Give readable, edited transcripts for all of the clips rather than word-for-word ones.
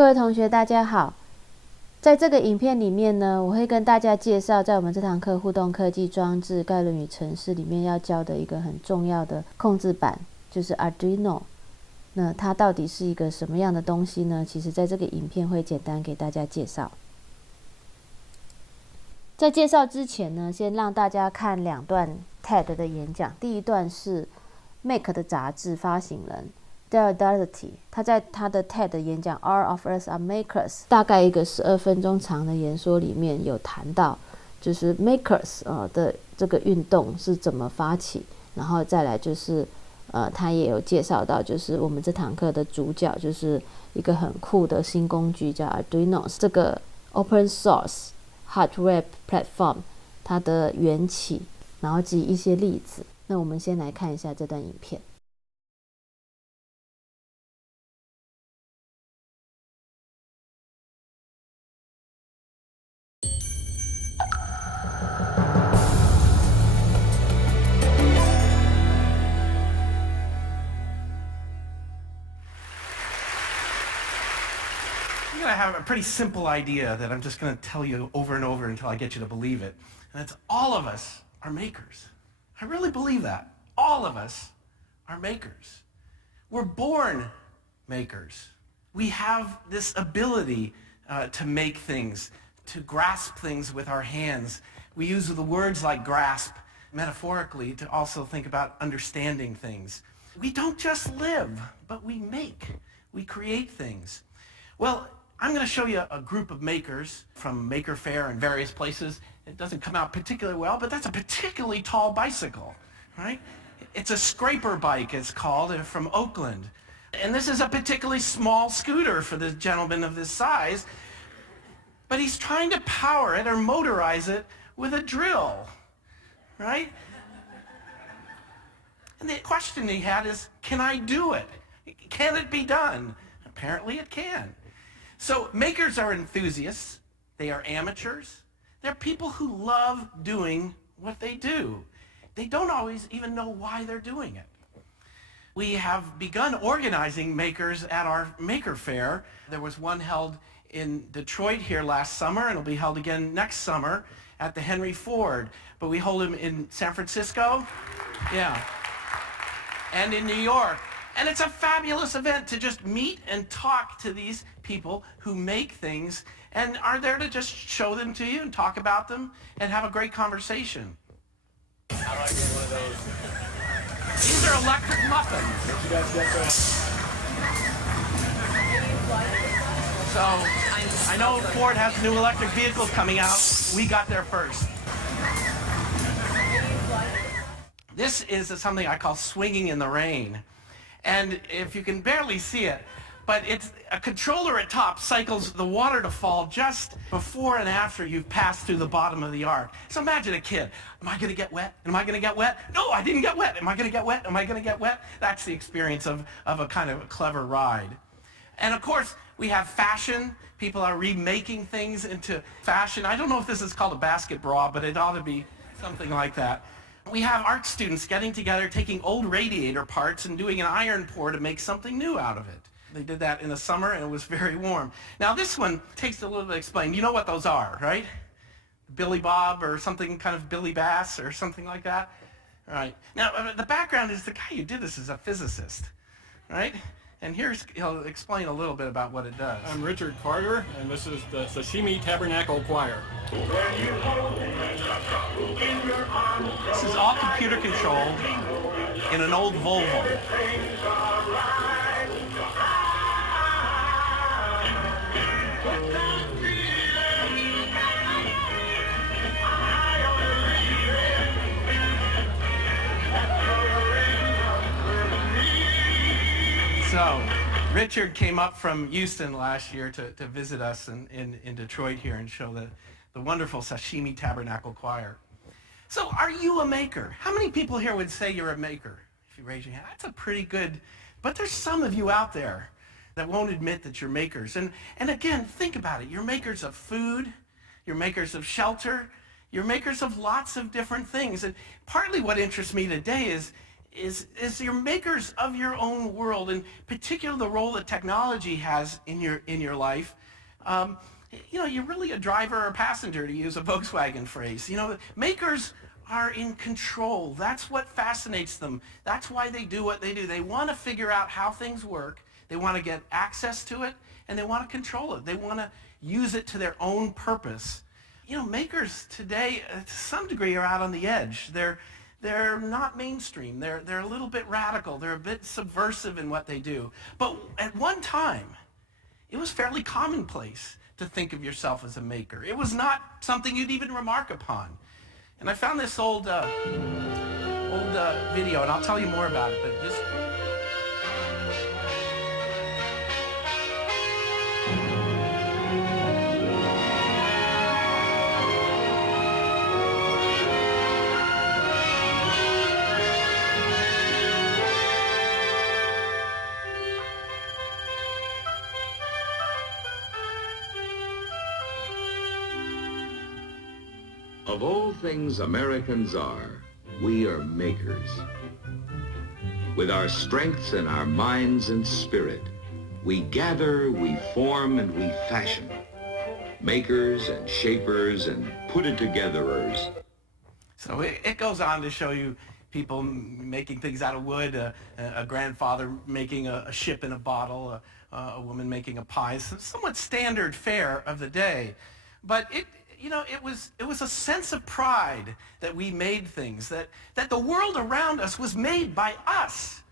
各位同学大家好，在这个影片里面呢，我会跟大家介绍在我们这堂课互动科技装置概论与程式里面要教的一个很重要的控制板，就是 arduino。那它到底是一个什么样的东西呢？其实在这个影片会简单给大家介绍。在介绍之前呢，先让大家看两段 TED 的演讲。第一段是 Make 的杂志发行人Darity， 他在他的 TED 演讲 All of Us Are Makers， 大概一个12分钟长的演说里面有谈到，就是 Makers 的这个运动是怎么发起，然后再来就是他也有介绍到，就是我们这堂课的主角就是一个很酷的新工具叫 arduino， 这个 open source hardware platform 它的缘起，然后及一些例子。那我们先来看一下这段影片。I have a pretty simple idea that I'm just going to tell you over and over until I get you to believe it. And it's all of us are makers. I really believe that. All of us are makers. We're born makers. We have this ability to make things, to grasp things with our hands. We use the words like grasp metaphorically to also think about understanding things. We don't just live, but we make. We create things. Well, I'm going to show you a group of makers from Maker Faire and various places. It doesn't come out particularly well, but that's a particularly tall bicycle, right? It's a scraper bike, it's called, from Oakland. And this is a particularly small scooter for this gentleman of this size, but he's trying to power it or motorize it with a drill, right? And the question he had is, can I do it? Can it be done? Apparently it can. So makers are enthusiasts. They are amateurs. They're people who love doing what they do. They don't always even know why they're doing it. We have begun organizing makers at our Maker Faire. There was one held in Detroit here last summer, and it'll be held again next summer at the Henry Ford. But we hold them in San Francisco, and in New York. And it's a fabulous event to just meet and talk to these people who make things and are there to just show them to you and talk about them and have a great conversation. How do I get one of those? These are electric muffins. You guys get those? So I know Ford has new electric vehicles coming out. We got there first. This is something I call swinging in the rain. And if you can barely see it, but it's a controller at top cycles the water to fall just before and after you've passed through the bottom of the arc. So imagine a kid. Am I going to get wet? Am I going to get wet? No, I didn't get wet. Am I going to get wet? Am I going to get wet? That's the experience of a kind of a clever ride. And of course, we have fashion. People are remaking things into fashion. I don't know if this is called a basket bra, but it ought to be something like that. We have art students getting together, taking old radiator parts and doing an iron pour to make something new out of it. They did that in the summer and it was very warm. Now this one takes a little bit to explain. You know what those are, right? Billy Bob or something kind of Billy Bass or something like that? All right. Now the background is the guy who did this is a physicist, right? And he'll explain a little bit about what it does. I'm Richard Carter, and this is the Sashimi Tabernacle Choir. This is all computer controlled in an old Volvo. So, Richard came up from Houston last year to visit us in Detroit here and show the wonderful Sashimi Tabernacle Choir. So, are you a maker? How many people here would say you're a maker? If you raise your hand, that's a pretty good, but there's some of you out there that won't admit that you're makers. And again, think about it. You're makers of food, you're makers of shelter, you're makers of lots of different things. And partly what interests me today is is you're makers of your own world, and particularly the role that technology has in your life. You're really a driver or passenger, to use a Volkswagen phrase. Makers are in control. That's what fascinates them. That's why they do what they do. They want to figure out how things work. They want to get access to it, and they want to control it. They want to use it to their own purpose. Makers today, to some degree, are out on the edge. They're not mainstream. They're a little bit radical. They're a bit subversive in what they do. But at one time, it was fairly commonplace to think of yourself as a maker. It was not something you'd even remark upon. And I found this old video, and I'll tell you more about it, but just... Of all things Americans are, we are makers. With our strengths and our minds and spirit, we gather, we form, and we fashion. Makers and shapers and put-it-togetherers. So it goes on to show you people making things out of wood, a grandfather making a ship in a bottle, a woman making a pie. Somewhat standard fare of the day. But it was a sense of pride that we made things, that the world around us was made by us.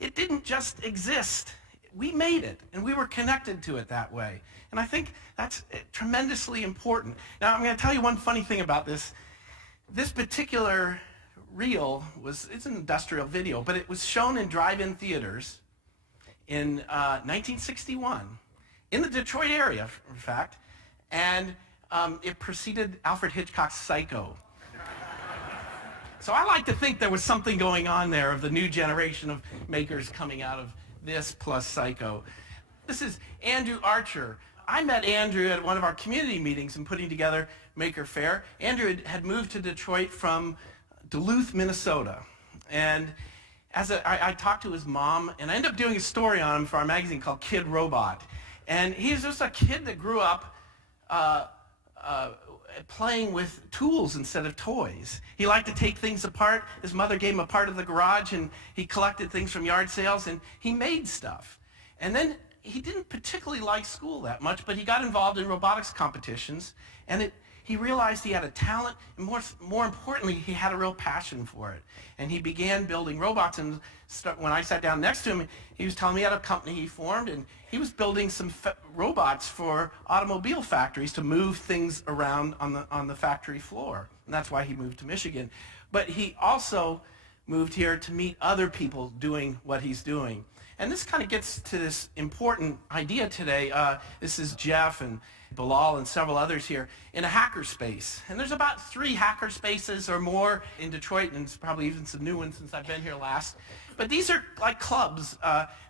It didn't just exist. We made it, and we were connected to it that way. And I think that's tremendously important. Now, I'm going to tell you one funny thing about this. This particular reel it's an industrial video, but it was shown in drive-in theaters in 1961, in the Detroit area, in fact, and it preceded Alfred Hitchcock's Psycho. So I like to think there was something going on there of the new generation of makers coming out of this plus Psycho. This is Andrew Archer. I met Andrew at one of our community meetings and putting together Maker Fair. Andrew had moved to Detroit from Duluth, Minnesota. And I talked to his mom, and I ended up doing a story on him for our magazine called Kid Robot. And he's just a kid that grew up playing with tools instead of toys. He liked to take things apart. His mother gave him a part of the garage, and he collected things from yard sales, and he made stuff. And then he didn't particularly like school that much, but he got involved in robotics competitions, and he realized he had a talent, and more importantly, he had a real passion for it. And he began building robots, and when I sat down next to him, he was telling me about a company he formed, and he was building some robots for automobile factories to move things around on the factory floor. And that's why he moved to Michigan. But he also moved here to meet other people doing what he's doing. And this kind of gets to this important idea today. This is Jeff and Bilal and several others here in a hackerspace. And there's about 3 hackerspaces or more in Detroit, and it's probably even some new ones since I've been here last. But these are like clubs.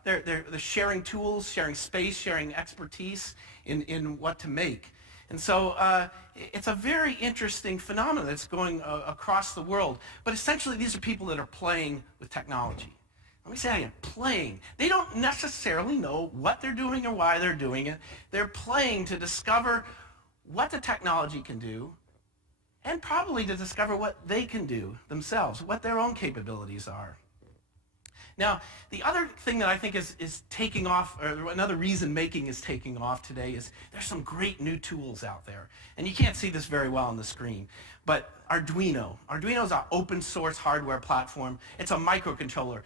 They're sharing tools, sharing space, sharing expertise in what to make. And so it's a very interesting phenomenon that's going across the world. But essentially, these are people that are playing with technology. Let me say again, playing. They don't necessarily know what they're doing or why they're doing it. They're playing to discover what the technology can do, and probably to discover what they can do themselves, what their own capabilities are. Now, the other thing that I think is taking off, or another reason making is taking off today, is there's some great new tools out there. And you can't see this very well on the screen, but Arduino. Arduino is our open source hardware platform. It's a microcontroller.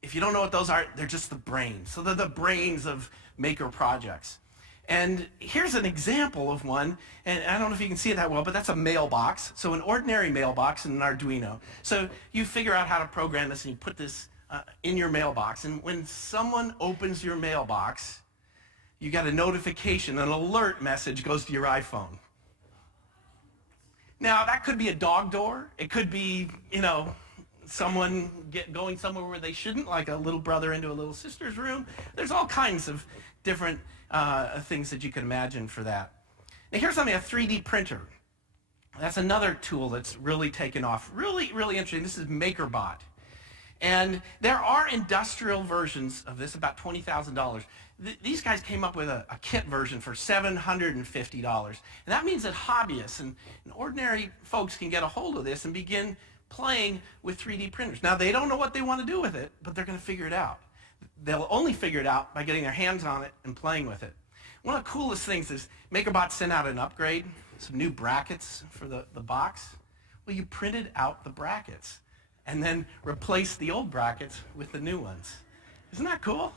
If you don't know what those are, they're just the brains. So they're the brains of maker projects. And here's an example of one, and I don't know if you can see it that well, but that's a mailbox. So an ordinary mailbox in an Arduino. So you figure out how to program this, and you put this in your mailbox. And when someone opens your mailbox, you get a notification, an alert message goes to your iPhone. Now, that could be a dog door. It could be, someone going somewhere where they shouldn't, like a little brother into a little sister's room. There's all kinds of different things that you can imagine for that. Now here's something, a 3D printer. That's another tool that's really taken off. Really, really interesting. This is MakerBot. And there are industrial versions of this, about $20,000. These guys came up with a kit version for $750. And that means that hobbyists and ordinary folks can get a hold of this and begin playing with 3D printers. Now, they don't know what they want to do with it, but they're going to figure it out. They'll only figure it out by getting their hands on it and playing with it. One of the coolest things is MakerBot sent out an upgrade, some new brackets for the box. Well, you printed out the brackets and then replaced the old brackets with the new ones. Isn't that cool?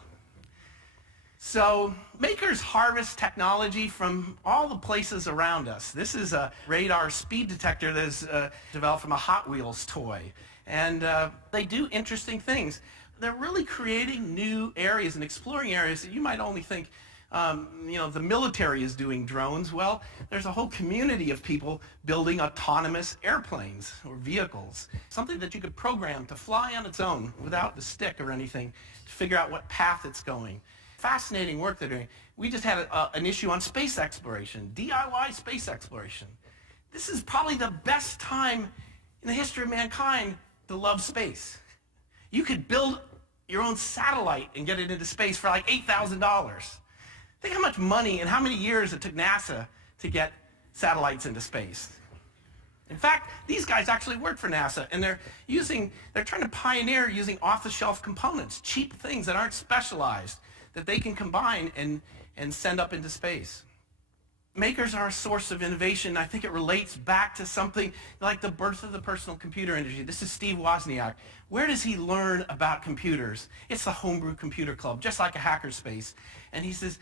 So makers harvest technology from all the places around us. This is a radar speed detector that is developed from a Hot Wheels toy. And they do interesting things. They're really creating new areas and exploring areas that you might only think, the military is doing drones. Well, there's a whole community of people building autonomous airplanes or vehicles, something that you could program to fly on its own without the stick or anything to figure out what path it's going. Fascinating work they're doing. We just had an issue on space exploration, DIY space exploration. This is probably the best time in the history of mankind to love space. You could build your own satellite and get it into space for like $8,000. Think how much money and how many years it took NASA to get satellites into space. In fact, these guys actually work for NASA, and they're trying to pioneer using off-the-shelf components, cheap things that aren't specialized, that they can combine and send up into space. Makers are a source of innovation. I think it relates back to something like the birth of the personal computer industry. This is Steve Wozniak. Where does he learn about computers? It's the Homebrew Computer Club, just like a hackerspace. And he says,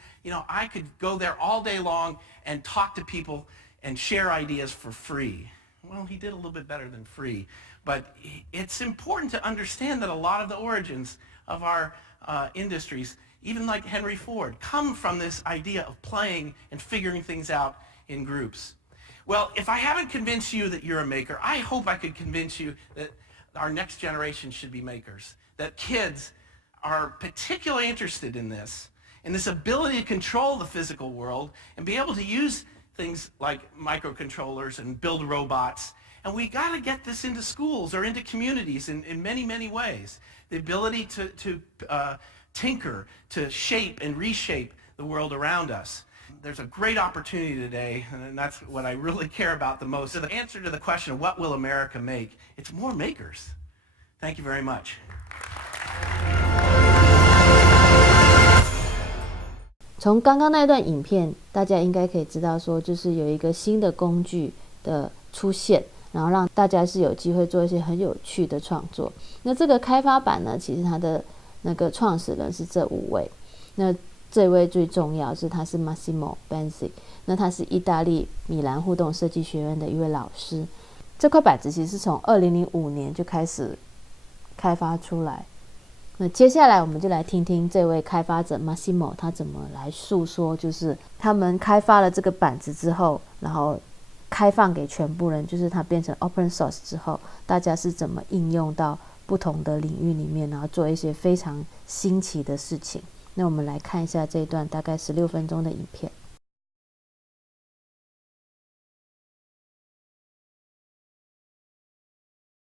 I could go there all day long and talk to people and share ideas for free. Well, he did a little bit better than free. But it's important to understand that a lot of the origins of our industries, even like Henry Ford, come from this idea of playing and figuring things out in groups. Well, if I haven't convinced you that you're a maker, I hope I could convince you that our next generation should be makers, that kids are particularly interested in this ability to control the physical world and be able to use things like microcontrollers and build robots. And we got to get this into schools or into communities in many, many ways. The ability to tinker, to shape and reshape the world around us. There's a great opportunity today, and that's what I really care about the most. So the answer to the question of what will America make, it's more makers. Thank you very much. 从刚刚那段影片，大家应该可以知道说，就是有一个新的工具的出现，然后让大家是有机会做一些很有趣的创作。那这个开发版呢，其实它的那个创始人是这5位。那这位最重要是他是 Massimo Benzi， 那他是意大利米兰互动设计学院的一位老师。这块板子其实是从2005年就开始开发出来。那接下来我们就来听听这位开发者 Massimo 他怎么来诉说，就是他们开发了这个板子之后，然后开放给全部人，就是它变成 open source 之后，大家是怎么应用到不同的领域里面，然后做一些非常新奇的事情。那我们来看一下这一段大概16分钟的影片。